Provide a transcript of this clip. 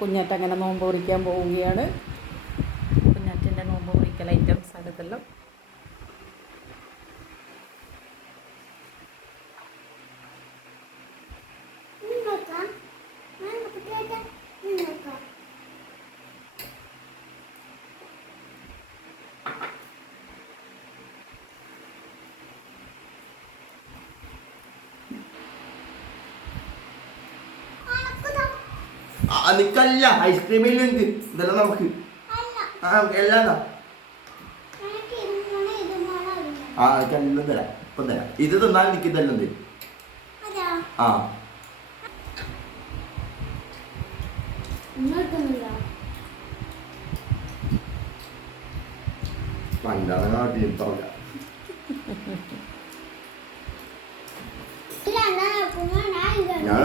കുഞ്ഞാറ്റ അങ്ങനെ നോമ്പ് കുറിക്കാൻ പോവുകയാണ്. കുഞ്ഞാറ്റിന്റെ നോമ്പ് കുറിക്കൽ ഐറ്റംസ് ആണ് Thank നോക്കാം. നിക്കല്ല ഐസ്ക്രീമിലുണ്ട് ഇതെല്ലാം നമുക്ക്. ആ എല്ലാം ആ എല്ലാം തരാം. ഇപ്പം തരാം. ഇത് തിന്നാൽ നിക്ക് ഇതെല്ലാം തരും. ആ. പണ്ടാണ് നാട്ടിൽ പറഞ്ഞ ഞാൻ